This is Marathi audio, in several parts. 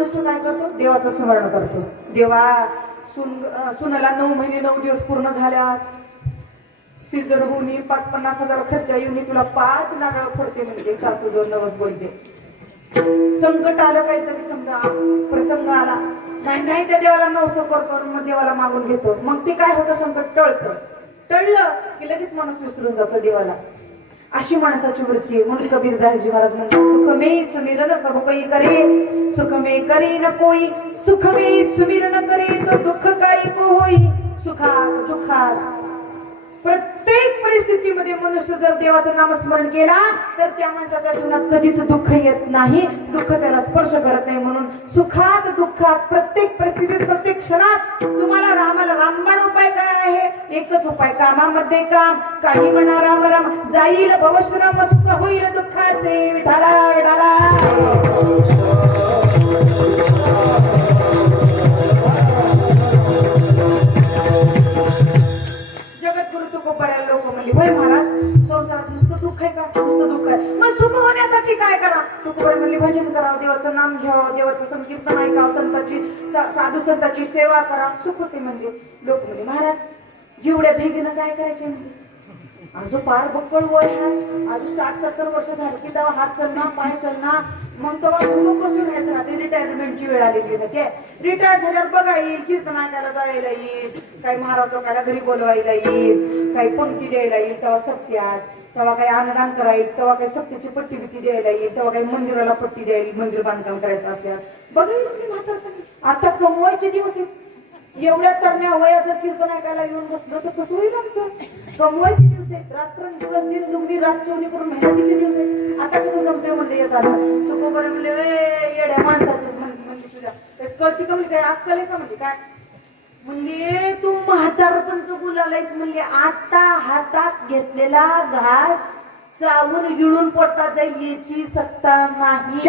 मनुष्य काय करतो? देवाचं स्मरण करतो. देवा सुनाला 9 महिने 9 दिवस पूर्ण झाल्या, सिजर होऊन 50,000 खर्च येऊन तुला 5 नारळ फोडते म्हणजे सासू जो नवस बोलते. संकट आलं काहीतरी, समजा प्रसंग आला, नाही त्या देवाला नवस करतो, मग देवाला मागून घेतो. मग ते काय होतं? संकट टळलं की लगेच माणूस विसरून जातो देवाला. अशी माणसाची वृत्ती आहे. म्हणून कबीरदासजी महाराज म्हणतात, दुःख में सुमिरन सब कोई करे, सुख में करे न कोई, सुख में सुमिरन करे तो दुःख काही को होई. सुखात दुःखात प्रत्येक परिस्थितीमध्ये मनुष्य जर देवाचं नामस्मरण केला तर त्या माणसाच्या जीवनात कधीच दुःख येत नाही, दुःख त्याला स्पर्श करत नाही. म्हणून सुखात दुःखात प्रत्येक परिस्थितीत प्रत्येक क्षणात तुम्हाला रामबाण उपाय काय आहे? एकच उपाय, कामामध्ये काम, काही म्हणा राम राम, जाईल भवश्रम सुख होईल दुःखाचे, विठाला विठाला. लोक म्हणले, होय महाराज, संसारात नुसतं दुःख आहे का? नुसतं दुःख आहे, मग सुख होण्यासाठी काय करा? तुकोबाई म्हणली, भजन करावं, देवाचं नाम घ्यावं, देवाचं संकीर्तन ऐकावं, संतांची साधू संतांची सेवा करा, सुख होते. म्हणजे लोक म्हणले, महाराज एवढ्या भेगीनं काय करायचे? म्हणजे आजो पार बक्कळ वय आहे, आजू 60-70 वर्ष झाली की तेव्हा हात चलना पाय चलना, मग तेव्हा खूप बसून राहायचं ना. ते रिटायरमेंटची वेळ आलेली ना, ते रिटायर झाल्यावर बघा येईल, कीर्तन ऐकायला जायला येईल, काही महाराज लोकांना घरी बोलवायला येईल, काही पंक्ती द्यायला येईल, तेव्हा सत्यात, तेव्हा काही अन्नदान करायचं, तेव्हा काही सत्याची पट्टी बिट्टी द्यायला येईल, तेव्हा काही मंदिराला पट्टी द्यायला, मंदिर बांधकाम करायचं असल्यावर बघा येईल म्हातारपणी. आता कमवायचे दिवस आहेत. एवढ्या तरण्या वयात जर कीर्तन ऐकायला येऊन बसलो तर कसं होईल आमचं? कमवायचे दिवस आहेत, रात्र दिवस दिन दुगडी रात चोरी करून मेहनतीचे दिवस आहेत. आता कसं जमतंय म्हणले येत आला चुकोबर म्हणले, येड्या माणसाचे म्हणजे तुझ्या कळती का? म्हणजे काय अक्कल आहे का? म्हणजे काय म्हणले, तू म्हातारपणच बोलायलायस म्हणले, आता हातात घेतलेला घास चावून गिळून पोटात जाईल याची सत्ता नाही.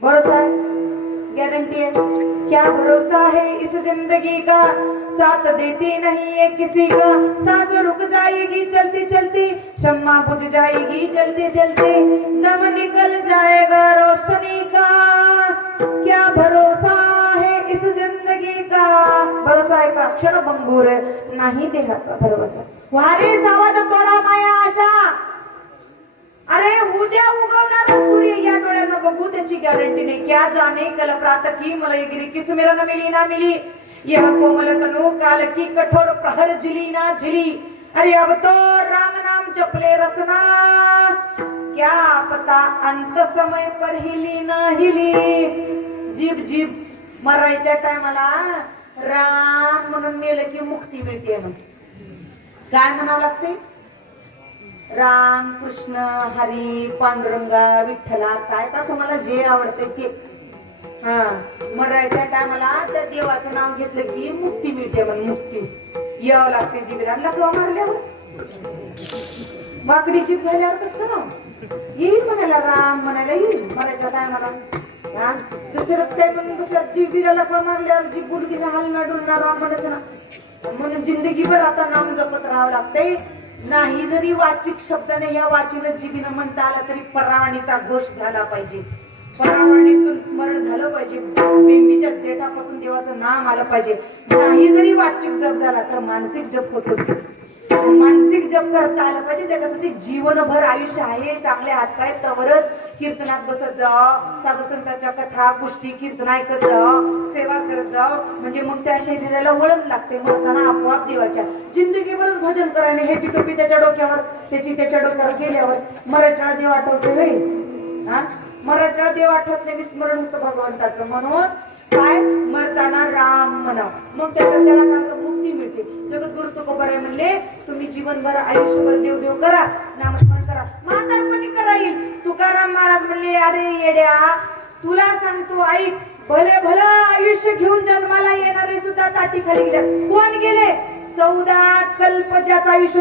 भरोसा है, गारंटी है, क्या भरोसा है इस जिंदगी का, साथ देती नहीं है किसी का, सांस रुक जाएगी चलती चलती, शम्मा बुझ जाएगी जलते जलते, दम निकल जाएगा रोशनी का, क्या भरोसा है इस जिंदगी का. भरोसा आहे का? क्षण भंगूर नाही देहाचा भरोसा. वारे जावा तोडा माया आशा, अरे उद्या उगवणारा सूर्य या डोळ्यांना बघू त्याची गॅरंटी नाही. क्या जाने कल प्रात की मलयगिरी की सुमिरन मिली ना मिली, यह कोमल तनु काल की कठोर प्रहर झिली ना झिली. अरे अब तो राम नाम जपले रसना, क्या पता अंत समय पर हिली ना हिली. जीभ जीभ मरायच्या टायमाला राम म्हणून मेलं की मुक्ती मिळते. म्हणजे काय म्हणावं लागते? राम कृष्ण हरी पांडुरंगा विठ्ठला, काय का तुम्हाला जे आवडते ते. हा, मरायच्या टायमाला त्या देवाचं नाव घेतलं की मुक्ती मिळते. म्हणून मुक्ती यावं लागते जीविराला. किंवा मारल्यावर वाकडी जीभ झाल्यावर कसं ना येईल म्हणायला, राम म्हणायला येईल मरायच्या टायमाला. हा, दुसरं काय म्हणून दुसऱ्या जीविराला किंवा मारल्यावर जी गुडगी हलणार डुलणार राम म्हणायचं ना. म्हणून जिंदगीभर आता नाम जपत राहावं लागतंय. नाही जरी वाचिक शब्दाने या वाचीनं जीबीनं म्हणता आला तरी परावाणीचा घोष झाला पाहिजे, परावाणीतून स्मरण झालं पाहिजे, बेंबीच्या देठापासून देवाचं नाम आलं पाहिजे. नाही जरी वाचिक जप झाला तर मानसिक जप होतोच. मानसिक जप करता आलं पाहिजे. त्याच्यासाठी जीवनभर आयुष्य आहे. चांगले हातपाय तवरच कीर्तनात बसत जाव, साधू संतांच्या कथा गोष्टी कीर्तन ऐकत जाव, सेवा करत जाव, म्हणजे मग त्या शरीराला वळण लागते. मरताना आपोआप देवाच्या जिंदगीवरच भजन करायने. हे टोपी त्याच्या डोक्यावर, त्याची त्याच्या डोक्यावर गेल्यावर मराठीला देव आठवते होय. हा, मराठीला देव आठवत नाही, विस्मरण होतं भगवंताचं. म्हणून काय, मरताना राम म्हणाव, मग त्याला काय मुक्ती मिळते. जगद्गुरु तुकोबाराय म्हणले, तुम्ही जीवनभर आयुष्यभर देव करा, नामस्मरण करा, म्हातारपणी करा येईल. तुकाराम महाराज म्हणले, अरे येड्या, तुला सांगतो ऐक, भले भलं आयुष्य घेऊन जन्माला येणारे सुद्धा ताटी खाली गेले. कोण गेले? 14 कल्प ज्याचं आयुष्य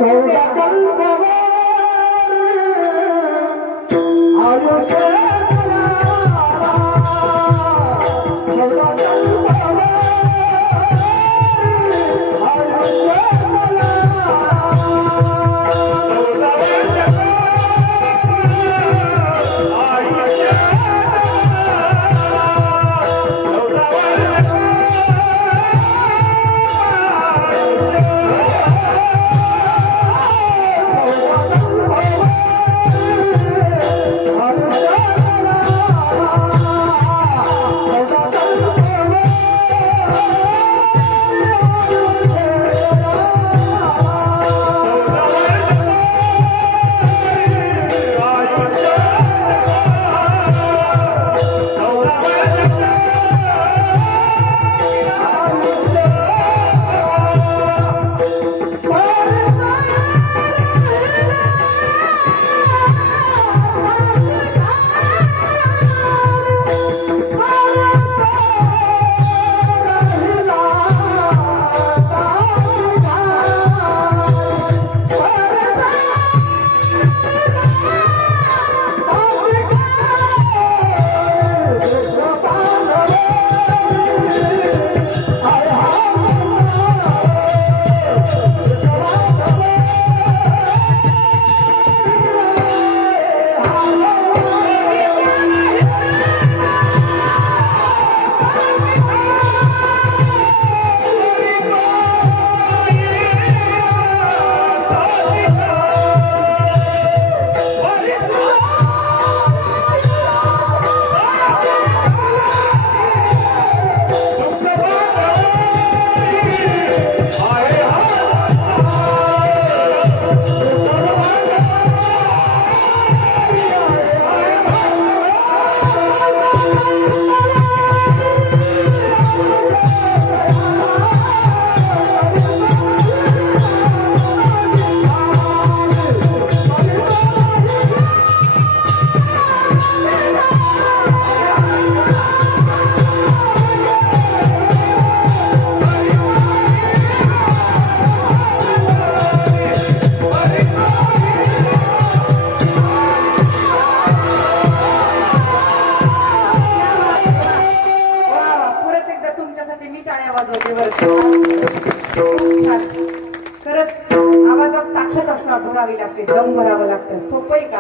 दम भरावं लागतं. सोपंय का?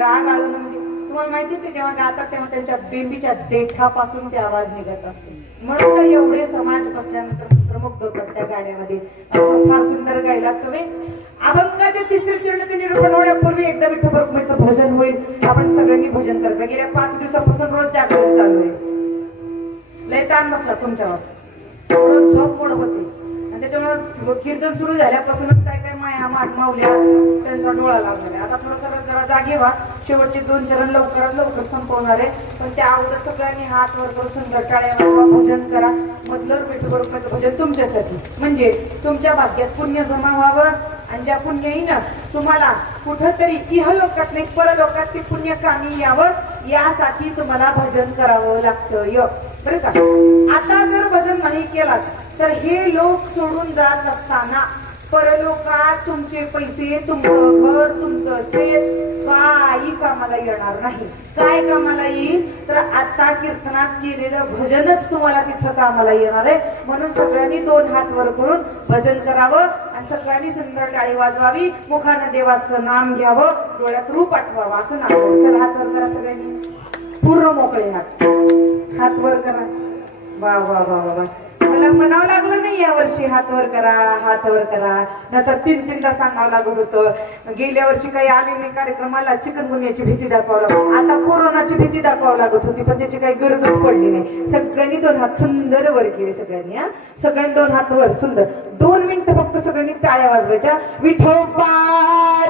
राग आलं म्हणजे तुम्हाला माहितीच आहे, जेव्हा गातात तेव्हा त्यांच्या बेंबीच्या देठापासून ते आवाज निघत असतो. म्हणून एवढे समाज बसल्यानंतर प्रमुख होतात त्या गाड्यामध्ये. असं फार सुंदर गायला तुम्ही. अभंगाच्या तिसऱ्या चरणाचे निरूपण होण्यापूर्वी एकदा विठ्ठल रखुमाईचं भजन होईल. आपण सगळ्यांनी भजन करायचं. गेल्या 5 दिवसापासून रोज जागरण चालू आहे. लय ताण बसला तुमच्यावर, रोज झोप मोड होते. त्याच्यामुळे कीर्तन सुरू झाल्यापासूनच काय काय माया मावल्या त्यांचा डोळा लागला. आता थोडं जरा जागे व्हा. शेवटचे 2 चरण लवकरात लवकर संपवणार आहे. पण त्या अगोदर सगळ्यांनी हात वर करून सुंदर टाळ्या वाजवा, भजन करा. मधलं विठ्ठल रखुमाईचं भजन तुमच्यासाठी, म्हणजे तुमच्या भाग्यात पुण्य जमा व्हावं. आणि ज्या पुण्य येईन तुम्हाला कुठंतरी इहलोकात नाही परलोकात ते पुण्य कामी यावं, यासाठी तुम्हाला भजन करावं लागतं. बरं का? आता जर भजन नाही केलात तर हे लोक सोडून जात असताना परलोकात तुमचे पैसे, तुमचं घर, तुमचं शेत काही कामाला येणार नाही. काय कामाला येईल तर आता कीर्तनात केलेलं भजनच तुम्हाला तिथं कामाला येणार आहे. म्हणून सगळ्यांनी 2 हात वर करून भजन करावं आणि सगळ्यांनी सुंदर टाळी वाजवावी. मुखानं देवाचं नाम घ्यावं, डोळ्यात रूप आठवावं. असं नाम. चला हात वर करा सगळ्यांनी. पूर्ण मोकळे हात वर करा. वा वा वा वा. मला म्हणावं लागलं नाही यावर्षी हात वर करा, हात वर करा. नंतर 3-3दा सांगावं लागत होतं. गेल्या वर्षी काही आले नाही कार्यक्रमाला, चिकनगुन्ह्याची भीती दाखवावं लागत, आता कोरोनाची भीती दाखवावं लागत होती, पण त्याची काही गरजच पडली नाही. सगळ्यांनी 2 हात सुंदर वर केले सगळ्यांनी. सगळ्यांनी 2 हात वर सुंदर. 2 मिनिटं फक्त सगळ्यांनी टाळ्या वाजवायच्या. विठोबा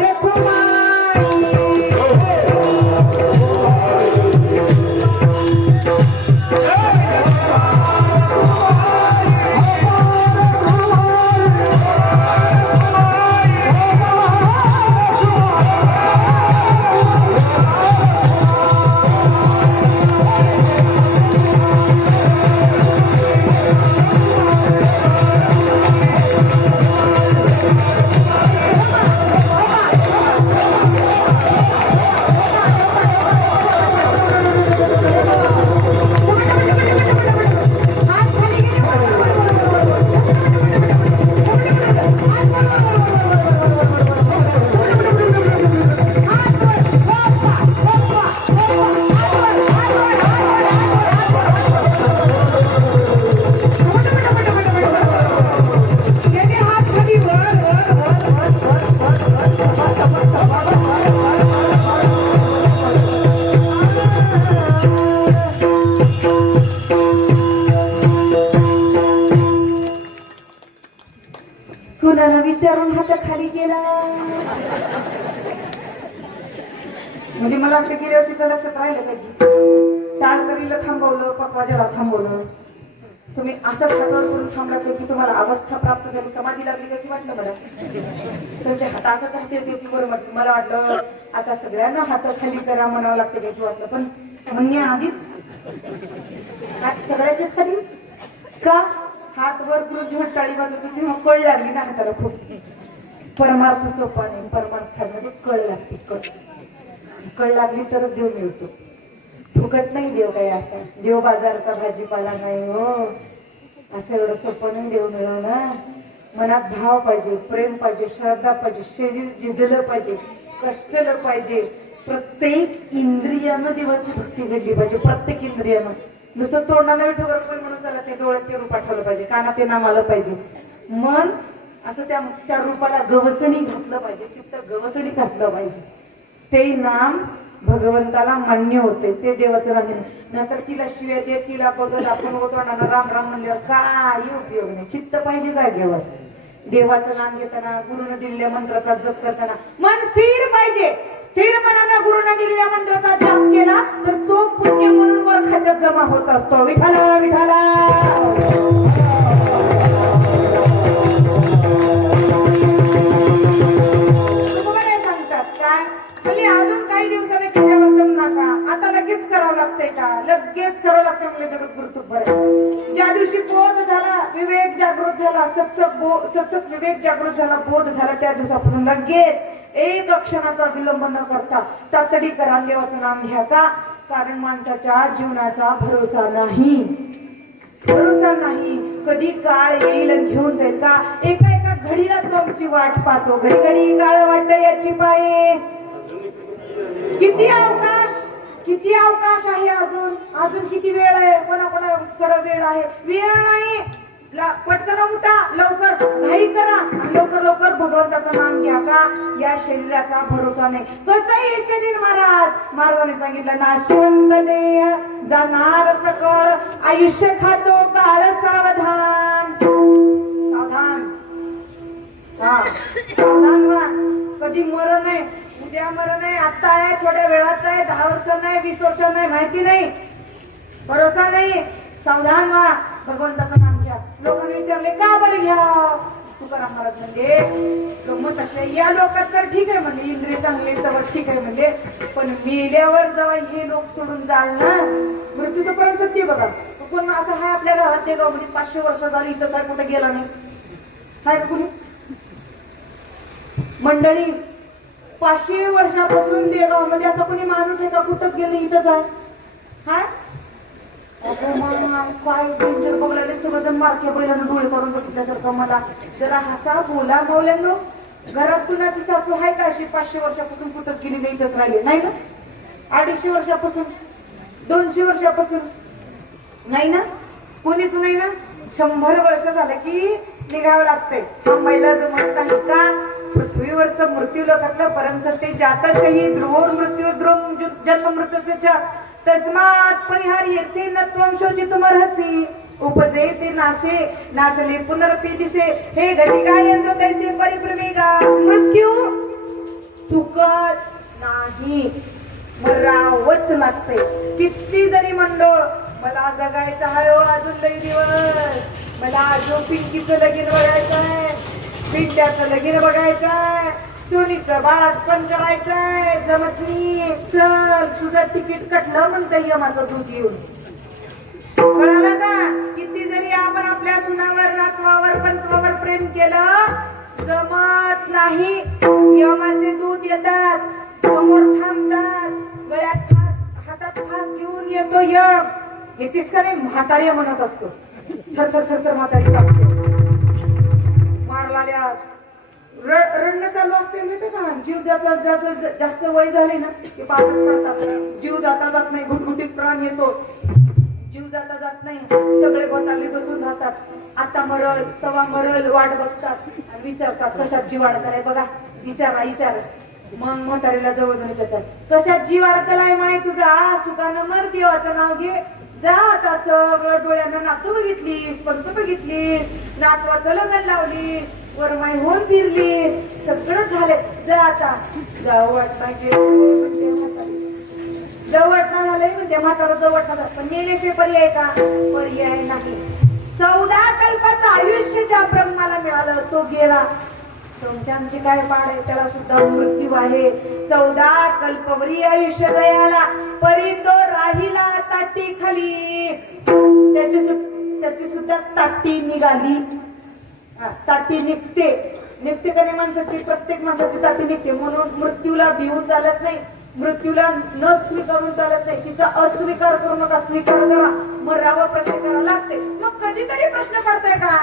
रखुमाई. कुणाला विचारून हात खाली केला. म्हणजे मला वाटतं गेल्या वर्षीचं लक्षात राहिलं पाहिजे. टाळकरीला थांबवलं, पकवाजाला थांबवलं. तुम्ही असंच हातावर करून थांबला की तुम्हाला अवस्था प्राप्त झाली, समाधी लागली का की वाटलं मला. तुमचे हात असंच राहते की बरोबर. मला वाटलं आता सगळ्यांना हात खाली करा म्हणावं लागतं त्याची वाटलं, पण म्हणजे आधीच सगळ्याच्या खाली का हात वर करून जेव्हा टाळी वाजवत होती तेव्हा कळ लागली ना हाताला खूप. परमार्थ सोपा नाही, परमार्थामध्ये कळ लागते. कळ लागली तरच देव मिळतो. फुकट नाही देव काही असा. देव बाजारचा भाजीपाला नाही हो. असं एवढं सोपं नाही देव मिळवणं. मनात भाव पाहिजे, प्रेम पाहिजे, श्रद्धा पाहिजे, शरीर झिजलं पाहिजे, कष्टलं पाहिजे. प्रत्येक इंद्रियानं देवाची भक्ती घडली पाहिजे. प्रत्येक इंद्रियानं. नुसतं तोंडानं विठोबा म्हणून चला ते डोळ्यात ते रूप आठवलं पाहिजे, कानात ते नाम आलं पाहिजे. मन असं त्या रूपाला गवसणी घातलं पाहिजे, चित्त गवसणी घातलं पाहिजे. ते नाम भगवंताला मान्य होते, ते देवाचं नाम. नंतर तिला शिव्या देत, तिला बघत आपण होतो राम राम म्हणल्यावर काही उपयोग नाही. चित्त पाहिजे काय देवात. देवाचं नाम घेताना, गुरुने दिलेल्या मंत्राचा जप करताना मन स्थिर पाहिजे. स्थिर मनानं गुरुने दिलेल्या मंत्राचा जप केला तर तो पुण्य म्हणून वर खात्यात जमा होत असतो. विठाला विठाला. अजून काही दिवसाने केल्यावर जमणार का? आता लगेच करावं लागतंय का? लगेच करावं लागतं म्हणजे जगत गुरुत्व बरं. ज्या दिवशी बोध झाला, विवेक जागृत झाला, सत्सक विवेक जागृत झाला, बोध झाला, त्या दिवसापासून लगेच एक क्षणाचा विलंब न करता तातडी करा, देवाचं नाम घ्या. का? कारण माणसाच्या जीवनाचा भरोसा नाही. भरोसा नाही. कधी काळ येईल आणि घेऊन जाईल का? एका घडीला तो आमची वाट पाहतो. घडी घडी काळ वाट याची पाये. किती अवकाश आहे अजून किती वेळ आहे. कोणाकोणाकडे वेळ आहे? वेळ नाही. पटकन उठा, लवकर घाई करा आणि लवकर भगवंताचं नाम घ्या. का? या शरीराचा भरोसा नाही. कसं हे शरीर महाराजांनी सांगितलं, नाशिवंत देह जाणार सकळ, आयुष्य खातो काळ सावधान. सावधान व्हा. कधी मरण आहे, उद्या मरण आहे, आता आहे, थोड्या वेळात आहे, 10 वर्ष नाही, 20 वर्ष नाही, माहिती नाही, भरोसा नाही. सावधान व्हा. भगवंताचं नाम घ्या. लोकांनी विचारले का बरं घ्या? तुकाराम महाराज म्हणजे गंमत असे, या लोकात तर ठीक आहे म्हणजे, इंद्रिय चांगले तर ठीक आहे म्हणजे, पण मेल्यावर जेव्हा हे लोक सोडून जाल ना, मृत्यू तर परम सत्य बघा. कोण असं आहे आपल्या गावात, ते गाव म्हणजे 500 वर्ष झाली इथं काय कुठे गेला नाही आहे का कुणी? मंडळी 500 वर्षापासून देगावमध्ये असा कोणी माणूस आहे का कुठंच गेलं इथंच आहे? काय डेंजर बघलाले सगळं मारके बैलानं डोळे काढून बघितल्यासारखं. मला जरा हसा बोला बोलल्यानो. घरात कुणाची सासू आहे का अशी 500 वर्षापासून कुठंच गेली नाही, इथंच राहिले नाही ना? 250 वर्षापासून, 200 वर्षापासून नाही ना? कोणीच नाही ना? 100 वर्ष झालं की निघावं लागतंय. थांबायला जमत नाही का? पृथ्वीवरचं मृत्यू लोकातलं परमसत्य जातसही ध्रुवोर मृत्यू ध्रुव जन्म मृत्यूच तस्मात् परिहार्यते न त्वं शोचितुमर्हसि उपजेते नाशे नाशले पुनरपि दिसे हे घटिका यंत्र तैसे परिप्रवेगा मृत्यू चुकत नाही, मरावच लागते. किती जरी मंडळ मला जगायचं आहे हो अजून लई दिवस, मला अजून पिंकीचं लगीन बघायचंय, पिंट्याचं लगीन बघायचंय, सोनीचं बाळातपण करायचंय, जमत नाही. चल तुझं तिकीट कटलं म्हणतंय माझं दूध येऊन. कळालं का? किती जरी आपण आपल्या सुनावर नातवावर पंतवावर प्रेम केलं जमत नाही. यमाचे दूत येतात, समोर थांबतात, गळ्यात फास हातात फास घेऊन येतो यम. येतीस का नाही म्हातारी म्हणत असतो. थर थर थर थर म्हातारी कापते. मारलाल्या रडणं चालू असते माहिती का? जीव जास्त वय झाले ना ते पाठत पडतात. जीव जाता जात नाही, घुटघुटीत प्राण येतो. जीव जाता जात नाही, सगळे बोताली बसून राहतात. आता मरल तवा मरल वाट बघतात आणि विचारतात कशात जीव अडकलाय बघा. विचार मग म्हातारीला जवळ जाऊन विचारतात कशात जीव अडकलाय माय तुझा? सुखानं मर, देवाचं नाव घे. जा आता सगळं डोळ्यानं नातू बघितलीस, पंतू बघितलीस, नातवाचं लग्न लावलीस, वरमाई होऊन फिरलीस, सगळं झालंय. जा आता जाऊ वाटता म्हणते म्हातारी. जाऊ वाटणं झालंय म्हणजे म्हातारा जाऊ वाटणं. पण मेल्याशिवाय पर्याय का? पर्याय नाही. 14 कल्पाचं आयुष्य ज्या ब्रह्माला मिळालं तो गेला. तुमच्या आमची काय पाड आहे? त्याला सुद्धा मृत्यू आहे. 14 कल्पवरी आयुष्य गयाला परी तो राहिला ताटी खाली. त्याची सुद्धा ताटी निघाली. ताटी निघते का नाही माणसाची? प्रत्येक माणसाची ताटी निघते. म्हणून मृत्यूला भिवून चालत नाही, मृत्यूला न स्वीकारून चालत नाही. तिचा अस्वीकार करू नका, स्वीकार करा. मरावं प्रत्येक करावं लागते. मग कधीतरी प्रश्न पडतोय का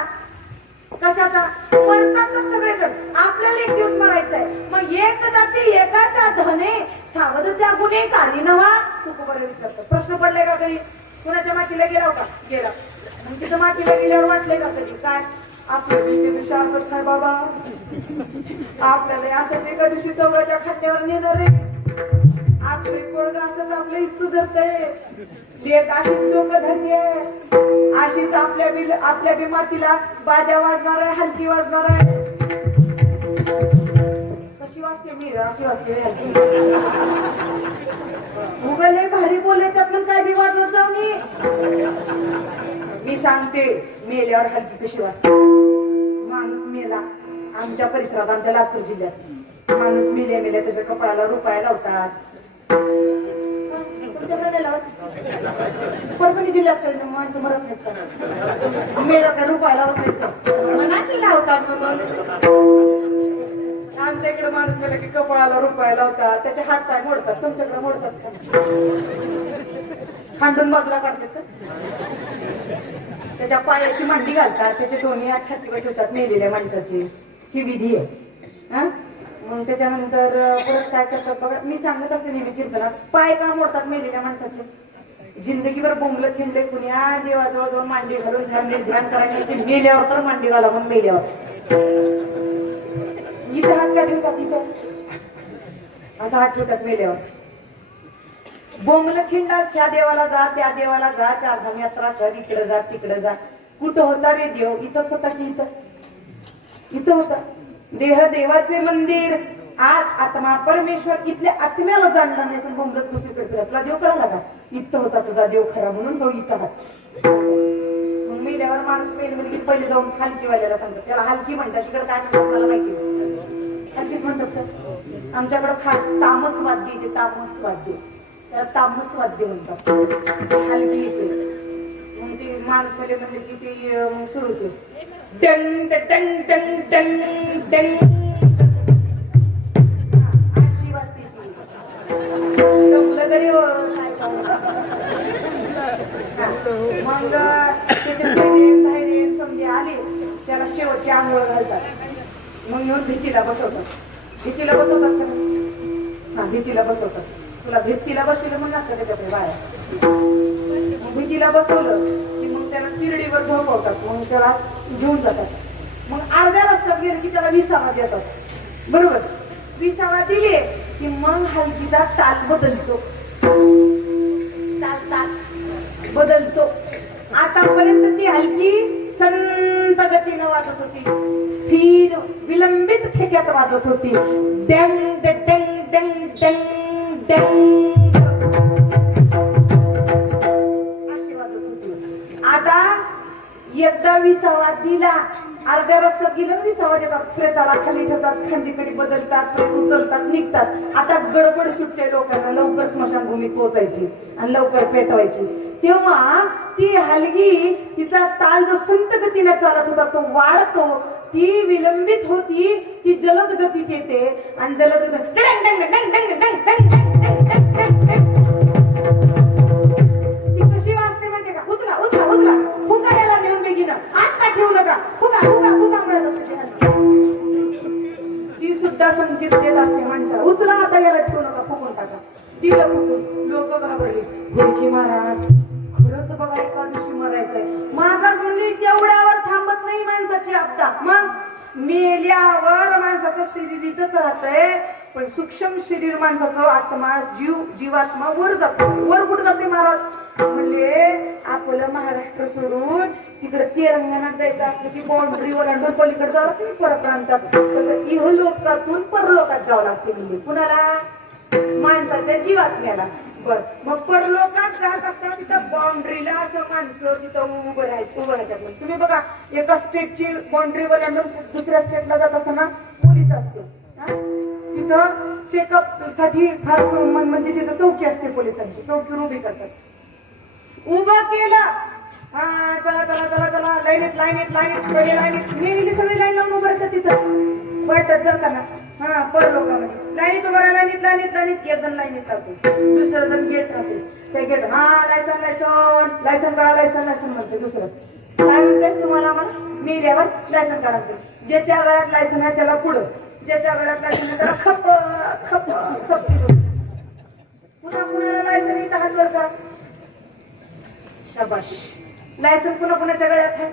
कशाचा? मरतात तर सगळेजण, आपल्याला एक दिवस मरायचा आहे. मग एक जाती एकाच्या धने सावध त्या गुन्हे कारी नवा. खूप बरं विचारतो. प्रश्न पडलाय का कधी? कुणाच्या मातीला गेला का? गेला. मग तिथं मातीला गेल्यावर वाटलंय का कधी काय आपल्या दिवशी असंच आहे बाबा, आपल्याला असंच एका दिवशी चौघाच्या खांद्यावर नेणार आहे, आपले पोरग असंच आपलं इस्तू धरतंय, लेक अशीच डोकं धरते, अशीच आपल्या बी मातीला बाजा वाजणार आहे, हलकी वाजणार आहे. कशी वाजते? मी अशी वाजते. उगले भारी बोलायच्यात पण काय बी वाजवत जाऊनी. मी सांगते मेल्यावर हलकी कशी वाजते. माणूस मेला आमच्या परिसरात, आमच्या लातूर जिल्ह्यात माणूस मेल्या त्याच्या कपाळाला रुपया लावतात. तुमच्याकडे नाही लावत? परभणी जिल्ह्यात माणसं मरत नाहीत का? मेला का रुपया लावत नाहीत? मना की लावतात. आमच्या इकडे माणूस मेला की कपाळाला रुपया लावतात, त्याचे हात पाय मोडतात. तुमच्याकडे मोडतात का? खांडून बाजूला काढतात. त्याच्या पायाची मांडी घालतात, त्याचे दोन्ही हात छातीवर ठेवतात मेलेल्या माणसाची. ही विधी आहे. मग त्याच्यानंतर परत काय करतात बघा. मी सांगत असते नेहमी कीर्तनात, पाय का मोडतात मेलेल्या माणसाचे? जिंदगीभर बोंबलं थिंडले कुण्या देवाजवळ जाऊन मांडी घालून ध्यान करायची. मेल्यावर तर मांडी घाला म्हणून मेल्यावर इथं हात का ठेवतात? इथं असा हात ठेवतात मेल्यावर. बोंबलं थिंडास, ह्या देवाला जा त्या देवाला जा, 4 धाम यात्रा कर, इकडे जा तिकडे जा. कुठं होता रे देव? इथंच होता की इथं होता. देह देवाचे मंदिर, आत आत्मा परमेश्वर. इथल्या आत्म्याला जाणला नाही पण बोंबलत दुसरीकडे फिरत. तुला देव कळाला का? इथं होता तुझा देव खरा म्हणून तो इथं हात. मग मेल्यावर माणूस मेल म्हणजे पहिले जाऊन हलकीवाल्याला सांगतात. त्याला हलकी म्हणतात, तिकडे काय म्हणतात मला माहिती. हलकीच म्हणतात का? आमच्याकडे खास तामस वाद्य येते. तामस वाद्य, त्याला तामस वाद्य म्हणतात. हलकी येते. मग ते माणूस पहिले म्हणजे की ते सुरू होते. टन टन टन टन टन अशी वाजते ती. जमलंकडे मग त्याचे धैर्य समजे आले त्याला शेवटची आंघोळ घालतात. मग येऊन भीतीला बसवतात. भीतीला बसवतात का? हा, भीतीला बसवतात. तुला भीतीला बसवलं म्हणून असतं त्याच्याकडे बाया. मी तिला बसवलं की मग त्याला तिरडीवर झोपवतात, मग त्याला घेऊन जातात. मग अर्ध्या रस्त्यात गेले की त्याला विसावा देतात. बरोबर, विसावा दिले की मग हलकीचा ताल बदलतो. ताल बदलतो. आतापर्यंत ती हलकी संत गतीनं वाजत होती, स्थिर विलंबित ठेक्यात वाजत होती. डंग डंग डंग डंग डंग अशी वाजत होती. आता एकदा विसावा दिला, अर्ध्या रस्त्यात गेलं विसावा देतात, प्रेताला खाली ठेवतात, खांदीकडे बदलतात, प्रेत उचलतात, निघतात. आता गडबड सुटते लोकांना, लवकर स्मशानभूमीत पोहोचायची आणि लवकर पेटवायची. तेव्हा ती हलगी, तिचा ताल जो संत गतीने चालत होता तो वाढतो, ती विलंबित होती, ती जलद गतीत येते आणि जलद ती कशी वाजते माहितीये का? उचला उचला उचला, फुगा याला नेऊन बेगीनं, आत का ठेवू नका, फुगा फुगा फुगा म्हणत असते. ती सुद्धा संकेत देत असते माणसाला, उचला आता याला ठेवू नका, फुकून टाका. दिलं फुकून, लोक घाबरले. गुरुजी महाराज खरंच बघा एका दिवशी मरायचंय. महाराज म्हणजे तेवढ्यावर थांबत नाही माणसाची आपदा. मग मेल्यावर माणसाचं शरीर इथंच राहतंय, पण सूक्ष्म शरीर माणसाचं आत्मा जीवात्मा वर जातो. वर कुठं जाते महाराज म्हणले? आपलं महाराष्ट्र सोडून तिकडे तेलंगणात जायचं असलं की बाउंड्रीवर अंडर पलीकडे जावं लागते परप्रांतात, तसं इहलोकातून परलोकात जावं लागते. म्हणजे कुणाला? माणसाच्या जीवात्म्याला. बर, मग परलोकात जात असताना तिथं बाउंड्रीला असं माणसं तिथं उभं राहतात. तुम्ही बघा, एका स्टेटची बाउंड्रीवर दुसऱ्या स्टेटला जात असताना पोलीस असतो, तिथं चेकअप साठी फार म्हणजे तिथं चौकी असते, पोलिसांची चौकीवर उभी करतात. उभं केलं, हा चला चला चला चला, लाईनीत लाईनीत लाईनीत पहिले लाईनीत नेहमी सगळी लाईन लावून उभं राहतात. तिथं वाटत जर का ना, हा परलोकामध्ये लाईनीत उभं लाईनीत लाईनीत लाईनीत एक जण लाईनीत राहते, दुसरं जण गेट राहते. त्या गेट हा लायसन लायसन लायसन काढा, लायसन लायसन म्हणते. दुसरं काय म्हणते? तुम्हाला मला मेल्यावर लायसन काढायचं. ज्याच्या गळ्यात लायसन आहे त्याला पुढं, ज्याच्या गळ्यात लायसन आहे त्याला खप खप खप. पुन्हा कुणाला लायसन इथं हात वर का? शाबाशी. लायसन पुन्हा कुणाच्या गळ्यात आहे?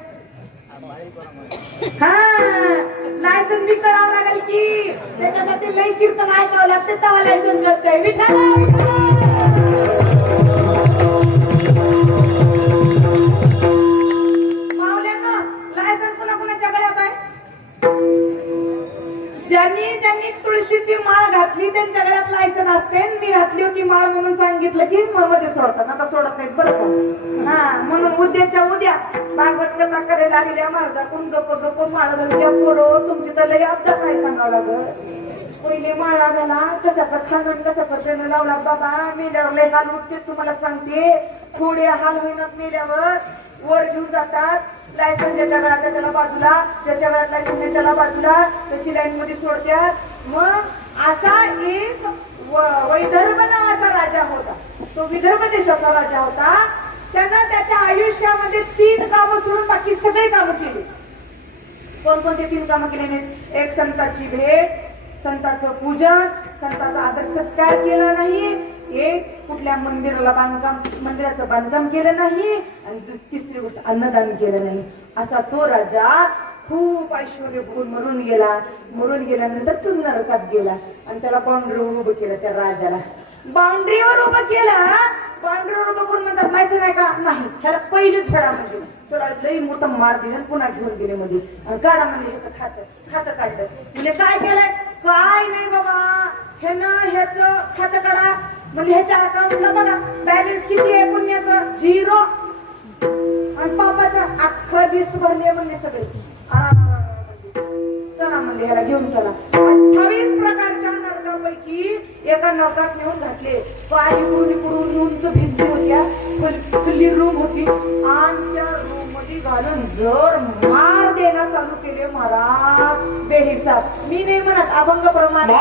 हा, लायसन बी कळावं लागेल की, त्याच्यासाठी लई कीर्तन ऐकावं लागते तेव्हा लायसन कळतंय. विठाला मावल्यानं लायसन पुन्हा कुणाच्या गळ्यात आहे? ज्यांनी ज्यांनी तुळशीची माळ घातली त्यांच्या गळ्यात लायसन असते. मी घातली होती माळ म्हणून सांगितलं की मध्ये सोडतात, आता सोडत नाहीत बरं का. हा, म्हणून उद्याच्या उद्या भागवत कथा करायला आलेल्या महाराजाकडून गप्प गप्प माळ घालूया पोरं. तुमची तर लय अपदा काय सांगावं लागत. पहिले माळा झाला, कशाचा खांगण कशा पक्षाने लावला बाबा. मेल्यावर लय हाल उठते तुम्हाला सांगते, थोडे हाल होईनात. मेल्यावर वर घेऊन जातात, लायसन ज्याच्या गळ्यात त्याला बाजूला, ज्याच्या गळ्यात लायसन त्याला बाजूला, त्याची लाईन मध्ये सोडतात. मग असा एक वैदर्भ नावाचा राजा होता. तो विदर्भ देशाचा राजा होता. त्यानं त्याच्या आयुष्यामध्ये 3 कामं सोडून बाकी सगळे कामं केली. कोणकोणते 3 कामं केले नाहीत? एक संतांची भेट, संतांचं पूजन, संतांचा आदर सत्कार केला नाही, एक कुठल्या मंदिराचं बांधकाम केलं नाही, आणि तिसरी गोष्ट अन्नदान केलं नाही. असा तो राजा खूप ऐश्वर्य भोगून मरून गेला. मरून गेल्यानंतर तो नरकात गेला आणि त्याला बाउंड्रीवर उभं केलं. त्या राजाला बाउंड्रीवर उभं केलं. बाउंड्रीवर उभं करून म्हणतात लायसन आहे का? नाही. त्याला पहिलेच फेडा म्हणजे थोडा लई मोठा मार दिला, पुन्हा घेऊन गेले मध्ये. काढा म्हणजे ह्याचं खातं काढलं. म्हणजे काय केलंय? काय नाही बाबा, ह्याचं खातं काढा म्हणजे ह्याच्या अकाउंटला बघा बॅलन्स किती आहे. पुण्याचं 0 आणि पापाचं अख्खं लिस्ट भरली म्हणजे सगळे. चला म्हणजे ह्याला घेऊन चला. 28 प्रकारच्या नरकापैकी एका नरकात नेऊन घातले. पाय इकडून उंच भिंती होत्या, खुली रूम होती, आणि त्या रूम मध्ये घालून जर मार देणं चालू केले महाराज बेहिसाब. मी नाही म्हणत, अभंग प्रमाणे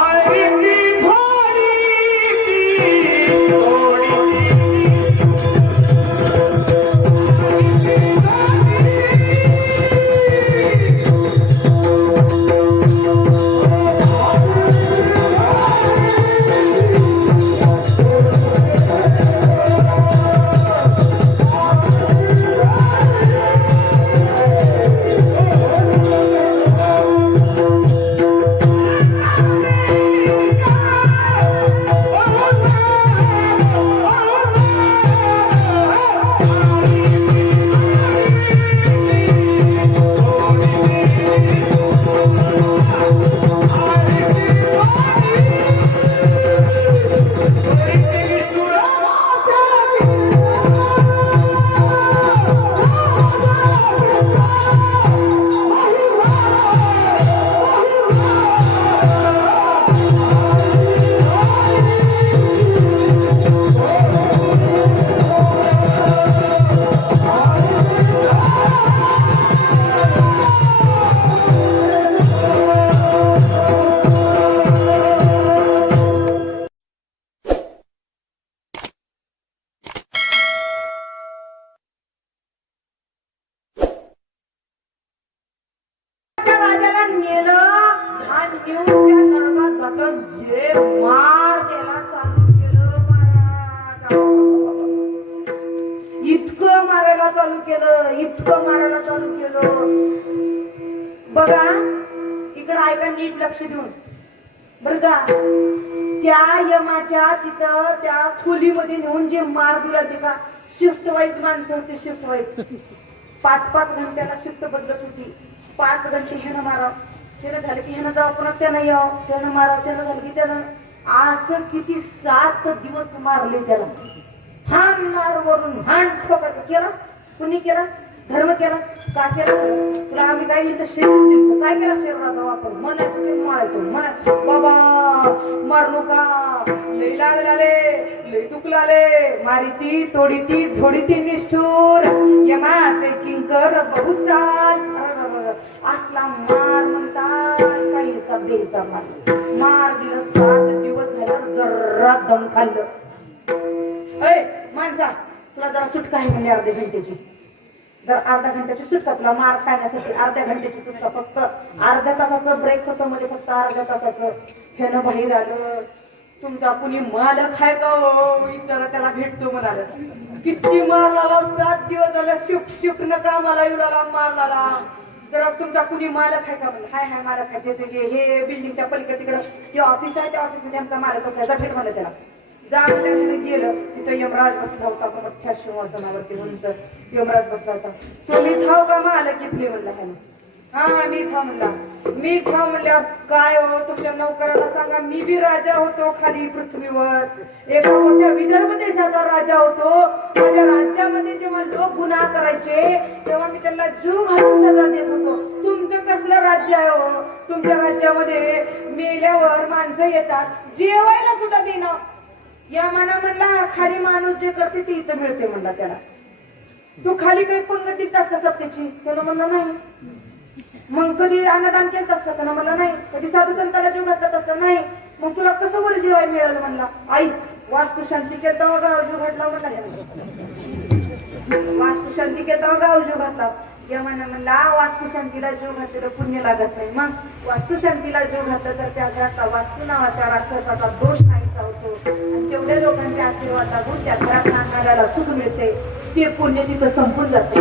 जे मार द्यायला चालू केलं महाराज, इतकं मारायला चालू केलं, इतकं मारायला चालू केलं. बघा इकडं ऐका नीट लक्ष देऊन बर का. त्या यमाच्या तिथं त्या खोलीमध्ये नेऊन जे मार दिला ते का शिफ्ट वाईज माणसं होते, शिफ्ट वाईज 5-5 घंट्याला शिफ्ट बदलत होती. 5 घंटे ह्यानं मारावं, त्यानं झालं की ह्यानं जावं, पुन्हा त्यानं यावं, त्यानं मारावं, त्यानं झालं की त्यानं. असं किती 7 दिवस मारले त्याला. हाण मार वरून हाण ठोकायचं. केलास कुणी केलास, धर्म केलास का केलास, तुला आम्ही काय इथं शरीर दिलं, काय केला शरीराचा वापर, म्हणायचं ते म्हणायचं, म्हणायचं बाबा मारलो का, लई लागलाले, लई दुखलाले, मारिती तोडीती झोडीती निष्ठूर यमाचे किंकर बहुसाल. असला मार म्हणतात काही हिसाब बेहिसाब मार दिलं. 7 दिवस झालं जरा दम खाल्लं. अय माणसा तुला जरा सुटका आहे म्हणजे अर्ध्या घंट्याची, जर अर्ध्या घंट्याची सुटका, तुला मार खाण्यासाठी अर्ध्या घंट्याची सुटका, फक्त अर्ध्या तासाचं ब्रेक होतं मध्ये, फक्त अर्ध्या तासाचं. ह्यानं बाहेर आलं, तुमचा कुणी मालक आहे का जरा त्याला भेटतो म्हणाल. किती मार आला, 7 दिवस झाला शिफ्ट शिफ्ट न कामाला येऊ लागला, मार झाला. जरा तुमचा कुणी मालक आहे का म्हणलं. हाय हाय मालक आहे, ते हे बिल्डिंगच्या पलीकडे तिकडं जे ऑफिस आहे त्या ऑफिसमध्ये आमचा मालक असायचा, भेट म्हणलं त्याला. जा म्हणलं गेलं, तिथं यमराज बसला होता, मोठ्या सिंहासनावरती उंच यमराज बसला होता. तुम्हीच हाव का मालक इथले म्हणला ह्यानं. हा मीच हा म्हणला, मीच हा म्हणल्यावर काय हो तुमच्या नौकराला सांगा, मी बी राजा होतो खाली पृथ्वीवर, एका मोठ्या विदर्भ देशाचा राजा होतो. माझ्या राज्यामध्ये जेव्हा लोक गुन्हा करायचे तेव्हा मी त्यांना जीव घालून सजा देत होतो. तुमचं कसलं राज्य आहे हो, तुमच्या राज्यामध्ये मेल्यावर माणसं येतात जेवायला सुद्धा देणं. या मना म्हणला खाली माणूस जे करते ते इथं मिळते म्हणला त्याला. तू खाली काही पंगत दिलतास का सत्तेची, त्याला म्हणला नाही. मग कधी अन्नदान केलतास का, त्याला म्हणला नाही. कधी साधू संताला जीव घातलास का, नाही. मग तुला कसं वर जेवाय मिळालं म्हणला. आई वास्तू शांती केलता गाव जीव घातला म्हणला. वास्तू शांती केलता गाव जीव घातला. या म्हणला वास्तू शांतीला जीव घातलेलं पुण्य लागत नाही. मग वास्तू शांतीला जीव घातला तर त्या घरात वास्तू नावाच्या राक्षसाचा दोष नाहीसा होतो, आणि तेवढ्या लोकांच्या आशीर्वाद लागून त्या घरात नांगायला सुख मिळते, ते पुण्य तिथं संपून जाते.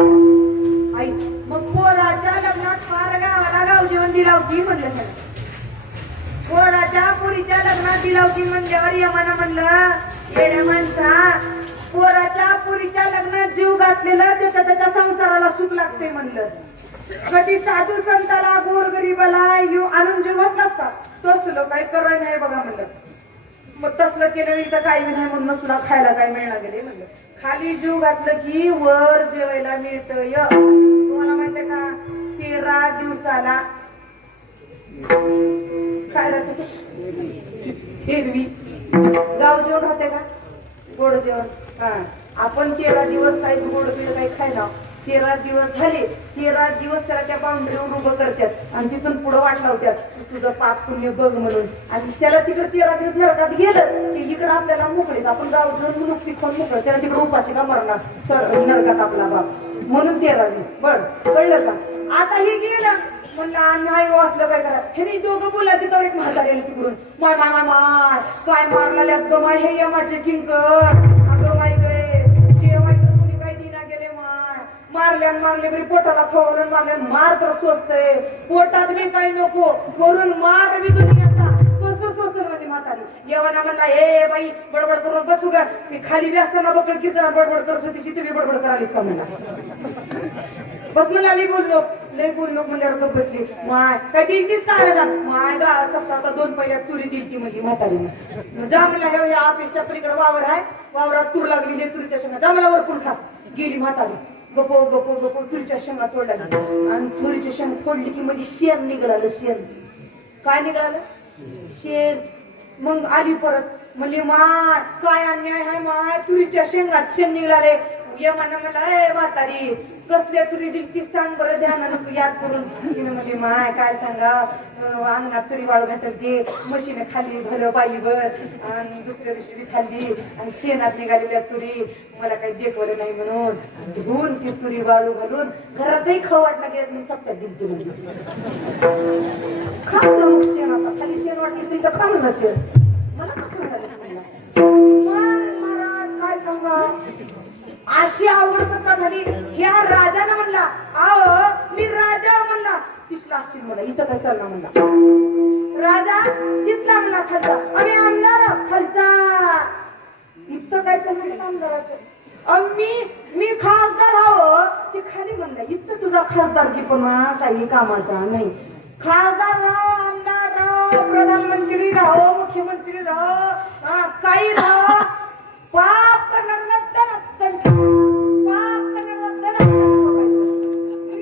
आई मग पोराच्या लग्नात फार गावाला गाव जेवण दिला होती म्हणलं त्याला. पोराच्या पुरीच्या लग्नात दिला होती म्हणल्यावर यमाना म्हणलं येड्या माणसा, पोराच्या पुरीच्या लग्नात जीव घातलेलं त्याच्या संसाराला सुख लागते म्हणलं. कधी साधू संताला गोरगरीबाला आणून जीव घातला असता, तसलं काही करायला नाही बघा म्हणलं. मग तसलं केलं इथं काही नाही म्हणून तुला खायला काय मिळणार गेले म्हणलं. खाली जीव घातलं की वर जेवायला मिळत. तुम्हाला माहितीये का 13 दिवसाला काय राहत, एरवी गाव जेवण होते का गोड जेवण. हा आपण 13 दिवस काही गोड पिढ काही खायला. 13 दिवस झाले, 13 दिवस त्याला त्या बाउंड्रीवर उभं करतात आणि तिथून पुढं वाट लावतात तुझं पाप पुण्य बघ म्हणून. आणि त्याला तिकडे 13 दिवस नरकात गेलं की इकडं आपल्याला मोकळीत आपण गाव घेऊन नुकती खाऊन मोकळं, त्याला तिकडे उपाशी का मरणार सर नरकात आपला बाप म्हणून 13 दिवस. बरं कळलं का. आता हे गेलं म्हणलं नाही वाचलं काय करा. हे दोघं बोला तिथं एक म्हातारी आली तिकडून, माय माय माय माय काय मारला ग माय हे यमाचे किंकर. अगं माय गे जेवायचं कुणी काही दिना गेले माय, मारले बरी पोटाला खवलं मारले. मार तर सोचतंय पोटात बी काही नको वरून मार बी दुनियाचा कसं सोसल म्हणजे म्हातारी. येवाना म्हणला ए बाई बडबड करून बसू का, ती खाली बी असताना बकड किती बडबड करत होती, तिथे बी बडबड करालीस का म्हणला. बस मला लई बोललो म्हणल्यावर गप बसली. माय काय दिलतीस का आला माय गावात सप्ताह 2 पहिल्या तुरी दिलती म्हणजे म्हातारीने. जा म्हणला हे ऑफिसच्या पलीकडे वावर आहे, वावरात तूर लागलेली तुरीच्या शेंगा, जा मला वरपून खा. गेली म्हातारी गपो गपो गपो तुरीच्या शेंगा तोडल्या आणि तुरीच्या शेंग फोडली की मध्ये शेण निघालं. शेण काय निघालं, शेण. मग आली परत म्हणली माय काय अन्याय आहे माय, तुरीच्या शेंगात शेण निघाले. ये म्हणा ए म्हातारी कसल्या तुरी दिली ती सांग बरं ध्यानानं याद करून. तिने म्हणली माय काय सांगा, अंगणात तुरी वाळू घातल ते मशीने खाली भलं बाईवर आणि दुसऱ्या दिवशी बी खाल्ली आणि शेणात निघालेल्या तुरी मला काही देखवलं नाही म्हणून धुवून ती तुरी वाळू घालून घरातही खाऊ वाटला गेलं मी सप्त्यात दिली. खाल्लं मग शेण, आता खाली शेण वाटली तिथं का म्हणलं मला कसं म्हणायचं महाराज काय सांगा अशी आवडत का झाली ह्या राजानं म्हणला आहो मी राजा म्हणला तिथला असतील मला इथं काय चालणार म्हणला राजा तिथला म्हणला खालचा आम्ही आमदार खालचा इथं काय चालणार आमदाराचं मी खासदार आहो ते खाली म्हणलं इथं तुझा खासदारकीपणा काही कामाचा नाही खासदार राहो आमदार राहो प्रधानमंत्री राहो मुख्यमंत्री राहो काही राहो पाप करणाऱ्याला दणदण पाप करणाऱ्याला दणदण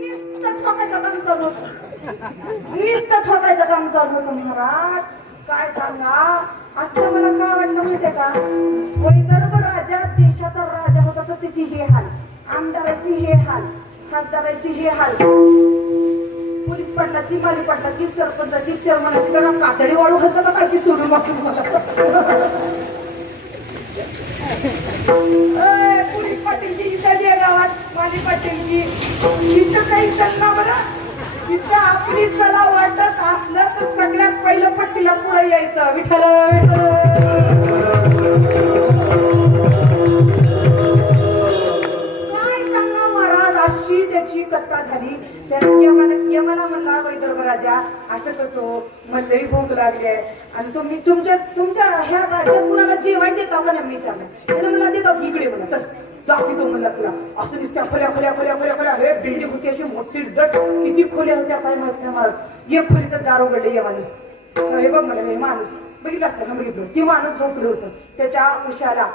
नुसतं ठोकायचं काम चालू होतं नुसतं ठोकायचं काम चालू होतं महाराज काय सांगा आता मला काय वाटलं माहितीये का वैदर्भ राजा देशाचा राजा होता तर त्याची हे हाल आमदाराची हे हाल खासदाराची हे हाल पोलीस पाटलाची माली पाटलाची सरपंचाची चेअरमनाची करा कातडी वाळू होतं का काय ती सोडून बाकी पोलीस पाटीलची इथं गावात माली पाटीलची इथं काही त्यांना बरं इथं आपली चला वाटत असलं तर सगळ्यात पहिलं पट्टीला पुढे यायचं विठ्ठल काय सांगा महाराज अशी त्याची कथा झाली त्याने यमाला म्हणला वैदर्भ राजा असं कसं मलाही भूक लागली आहे आणि तुम्ही तुमच्या ह्या राज्यात कुणाला जेवण देता का नाही मी चाललं त्याने मला देतो इकडे म्हणा चल दाखवतो म्हणला तुला असं दिसत्या खोल्या हे बिल्डिंग होती अशी मोठी डट किती खोल्या होत्या काय माहित नाही मला एक खोलीचं दार उघडले येवाने हे बघ मला हे माणूस बघितलं असतं ना बघितलं ती माणूस झोपलं होतं त्याच्या उशाला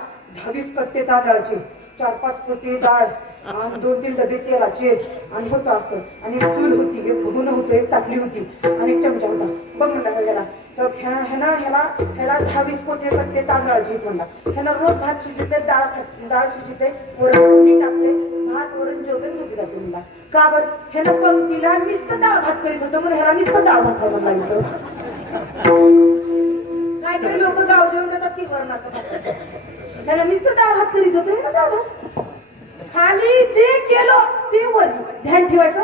20 कट्टे तांदळाचे 4-5 पोते डाळ आणि 2-3 डबे तेलाचे आणि होतं असं आणि एक चूल होती एक भगुन होतं एक ताटली होती आणि एक चमचा होता बघ म्हणला ह्याला तर ह्याला 20 पोते कट्टे तांदळाचे म्हणला ह्याला रोज भात शिजते डाळ शिजते वरण टाकते भात वरण जेवण झोपी जाते म्हणला का बरं ह्यानं पंक्तीला नुसतं डाळ भात करीत होतं म्हणून ह्याला नुसतं डाळ भात खायला लागलं काहीतरी लोक गाव जेवण देतात की वरणाचं भात त्याला नुसतं डाळ भात करीत होतं ह्याला डाळ भात खाली जे केलं ते वर ध्यान ठेवायचं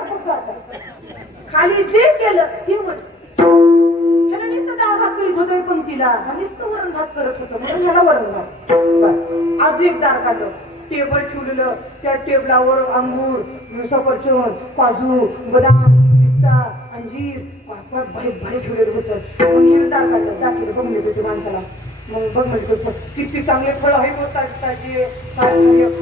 खाली जे केलं ते वर ह्याला नुसतं डाळ भात करीत होतं पंक्तीला नुसतं वरण भात करत होतं म्हणून ह्याला वरण भात आज एक दार काढलं टेबल ठेवलेलं त्या टेबलावर अंगूर सफरचंद काजू बदाम पिस्ता अंजीर भारी ठेवलेलं होतं मग हे दार काढलं दाखवलं बघून येत होती माणसाला मग बघ म्हणजे किती चांगले फळ आहे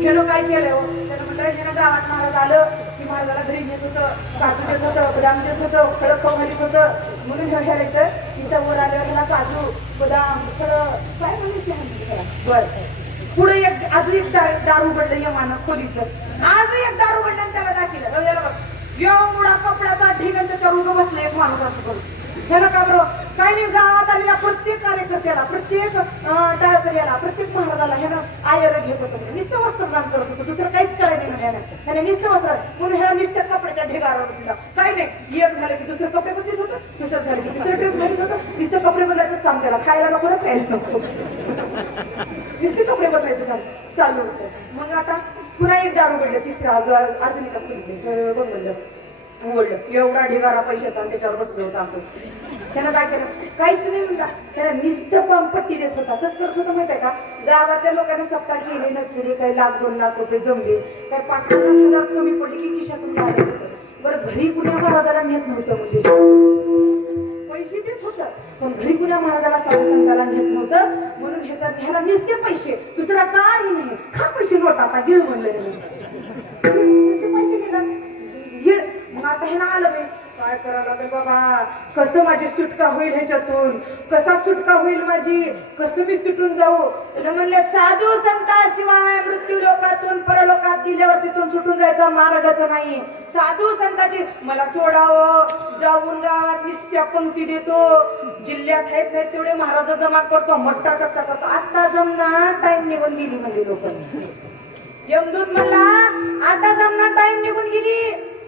केलं काय केलं त्यानं म्हटलं ह्यानं गावात महाराज आलं की महाराजाला घरी घेत होतं काजू देत होतं बदाम देत होतं फळं खाऊ घालीत होतं म्हणून घ्यायचं तिथं वर आल्यावर ह्याला काजू बदाम फळं काय म्हणायचं बरं पुढे अजून एक दार उघडलं यमानं खोलीतलं आज एक दार उघडलं आणि त्याला दाखिलं याला बघ एवढा कपड्याचा ढिगन त्याच्यावर उभं बसलं एक माणूस असं करून ह्यानं का बरं काही नाही गावात आलेल्या प्रत्येक कार्यकर्त्याला प्रत्येक डाळकऱ्याला प्रत्येक महाराजाला ह्यानं आयर घेत होतं नुसतं वस्त्रदान करत होतं दुसरं काहीच करायचं नाही ह्याने नुसतं वस्त्र म्हणून ह्याला नुसत्या कपड्याच्या ढिगारावर बसला काही नाही एक झालं की दुसरं कपडे बदलत होतं दुसरं झालं की दुसरं ड्रेस घालत होतं नुसतं कपडे बदलायचंच काम केला खायला नको ना प्यायला नको नुसते कपडे बदलायचं काम चालू होतं मग आता पुन्हा एक दार उघडलं तिसरं अजून एका खोलीतलं बघ म्हणलं उघडलं एवढा ढिगारा पैशाचा आणि त्याच्यावर बसलं होतं आपण त्यानं काय केलं काहीच नाही म्हणता त्याला नुसतं पट्टी देत होता कसं करत होतं माहिती आहे का गावातल्या लोकांनी सप्ताह केले नसलेले काही 1,00,000-2 लाख रुपये जमले काही 5-50 हजार कमी पडले की खिशातून काढत होतं बरं घरी कुण्या महाराजाला नेत नव्हतं म्हणजे पैसे देत होतं पण घरी कुण्या महाराजाला साधू संताला नेत नव्हतं म्हणून ह्याला नुसते पैसे दुसरा काही नाही खा पैसे नव्हता आता गिळ म्हणलं पैसे घेणार गिळ मग आता ह्याला आलं बाई काय करावं लागेल बाबा कसं माझी सुटका होईल ह्याच्यातून कसा सुटका होईल माझी कसं मी सुटून जाऊ त्याला म्हणले साधू संताशिवाय मृत्यू लोकातून परलोकात गेल्यावर तिथून सुटून जायचा मार्गाचा नाही साधू संताची मला सोडावं जाऊन गावात निस्त्या पंक्ती देतो जिल्ह्यात आहेत नाही तेवढे महाराज जमा करतो मोठा सप्ता करतो आता जमना टाइम निघून गेली म्हणजे लोक यमदूत म्हणला आता जमना टाइम निघून गेली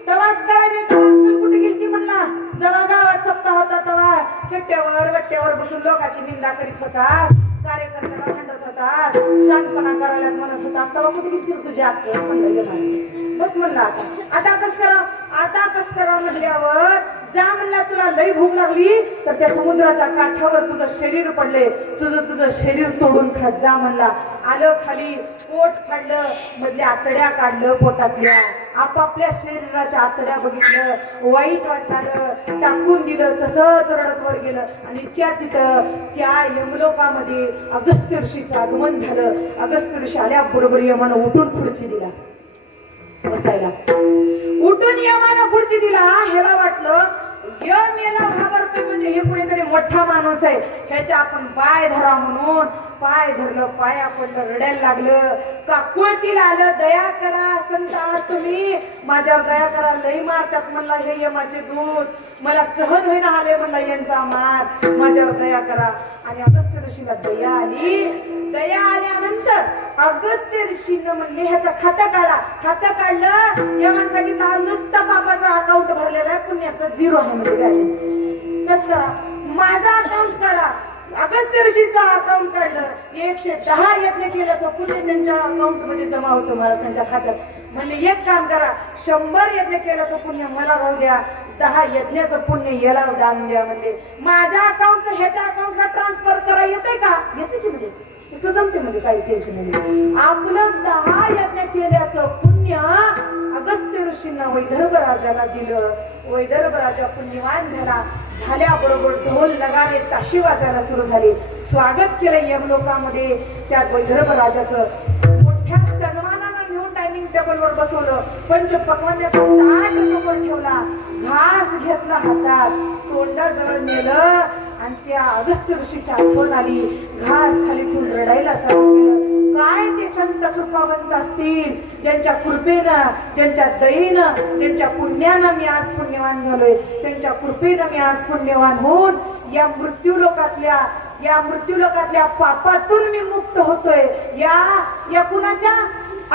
तवाच काय कुठे गेली ती म्हणला जेव्हा गावात सप्ताह होता तेव्हा गट्ट्यावर बसून लोकांची निंदा करीत होता कार्यकर्त्याला भांडत होता शांतपणा करायला म्हणत होता तेव्हा कुठे गेली तुझ्या आत्या म्हणलं बस म्हणला आता कस करा म्हणल्यावर जा म्हणला तुला तुला लई भूक लागली तर त्या समुद्राच्या काठावर तुझं शरीर पडले, तुझं शरीर तोडून खात जा म्हणला. आलं खाली, पोट फाडलं, मधल्या आतड्या काढलं पोटातल्या, आपापल्या शरीराच्या आतड्या बघितलं, वाईट वाटलं, टाकून दिलं, तसंच रडत वर गेलं. आणि तिथं त्या यमलोकामध्ये अगस्त्य ऋषीचं आगमन झालं. अगस्त्य ऋषी आल्याबरोबर यमानं उठून खुर्ची दिला बसायला. उठून यमानं खुर्ची दिला. ह्याला वाटलं यम याला घाबरतोय म्हणजे हे कुणीतरी मोठा माणूस आहे, ह्याच्या आपण पाय धरा म्हणून पाय धरलं, पाया पडलं, रडायला लागलं. काकुळतीला आलं, दया करा संता, तुम्ही माझ्यावर दया करा, लई मारतात म्हणला हे यमाचे दूत, मला सहन होईना आले म्हणला यांचा मार, माझ्यावर दया करा. आणि अगस्त्य ऋषीला दया आली. दया आल्यानंतर अगस्त्य ऋषीनं म्हणले ह्याचा खातं काढा. खातं काढलं. यमान सांगितलं नुसता पापाचा अकाउंट भरलेला आहे, पुण्याचा 0 आहे म्हणजे बॅलन्स. कसं करा, माझा अकाउंट काढा. अगस्त्य ऋषीचा अकाउंट काढलं. 110 यज्ञ केल्याचं पुण्य त्यांच्या अकाउंट मध्ये जमा होतं मला त्यांच्या खात्यात. म्हणले एक काम करा, 100 यज्ञ केल्याचं पुण्य मला राहू द्या, 10 यज्ञाचं पुण्य याला दान द्या. म्हणजे माझ्या अकाउंटचं ह्याच्या अकाउंटला ट्रान्सफर करा येते का? येते की म्हणजे इसं जमते म्हणजे काही टेन्शन नाही. आपलं 10 यज्ञ केल्याचं पुण्य अगस्त्य ऋषींना वैदर्भ राजाला दिलं. वैदर्भ राजा पुण्यवान झाला. झाल्याबरोबर ढोल नगारे ताशी वाजायला सुरू झाले. स्वागत केलं यमलोकामध्ये त्या वैदर्भ राजाचं. मोठ्या सन्मानानं घेऊन डायनिंग टेबलवर बसवलं. पंचपक्वान्याचा ताट समोर ठेवला. घास घेतला हातात, तोंडाजवळ नेलं आणि त्या अगस्त्य ऋषीची आठवण आली. घास खाली ठेवून रडायला चालू केलं. काय ते संत कृपावंत असतील, ज्यांच्या कृपेनं, ज्यांच्या दयेनं, ज्यांच्या पुण्यानं मी आज पुण्यवान झालोय, त्यांच्या कृपेनं मी आज पुण्यवान होऊन या मृत्यूलोकातल्या पापातून मी मुक्त होतोय. या कुणाच्या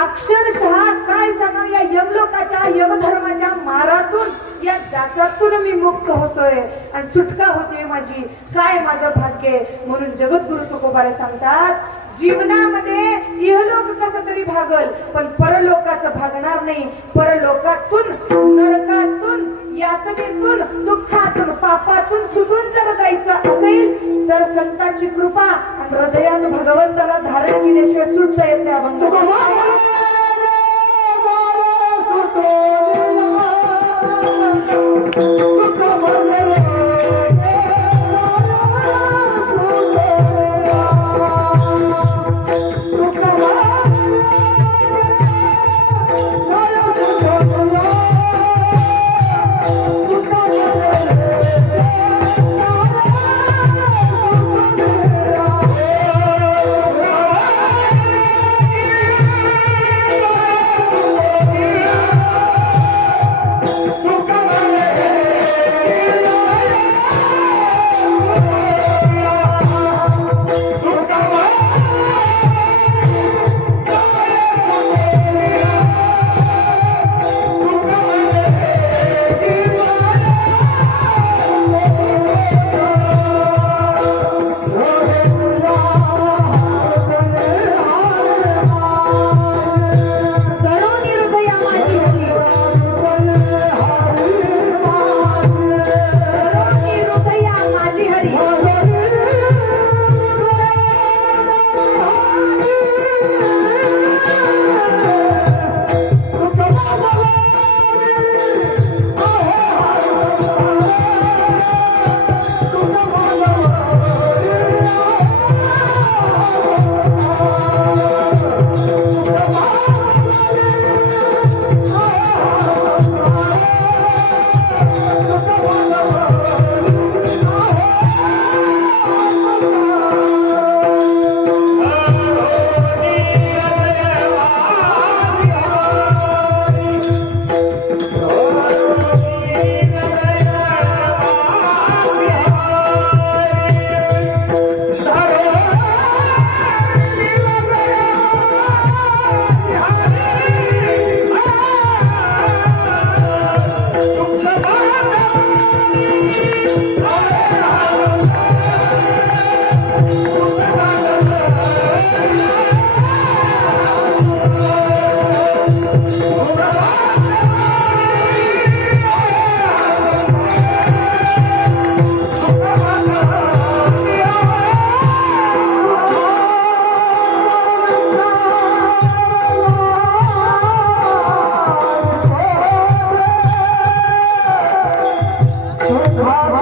अक्षरशः काय सांगा, या यमलोकाच्या यमधर्माच्या मारातून, या जाचातून मी मुक्त होतोय आणि सुटका होते माझी. काय माझं भाग्य. म्हणून जगद्गुरु तुकोबारे सांगतात, जीवनामध्ये इहलोक कसं तरी भागल, पण परलोकाचं भागणार नाही. परलोकातून, नरकातून, यातनेतून, दुःखातून, पापातून सुटून जर जायचं असेल तर संतांची कृपा आणि हृदयात भगवंताला धारण केल्याशिवाय सुटता येत नाही. अभंग आप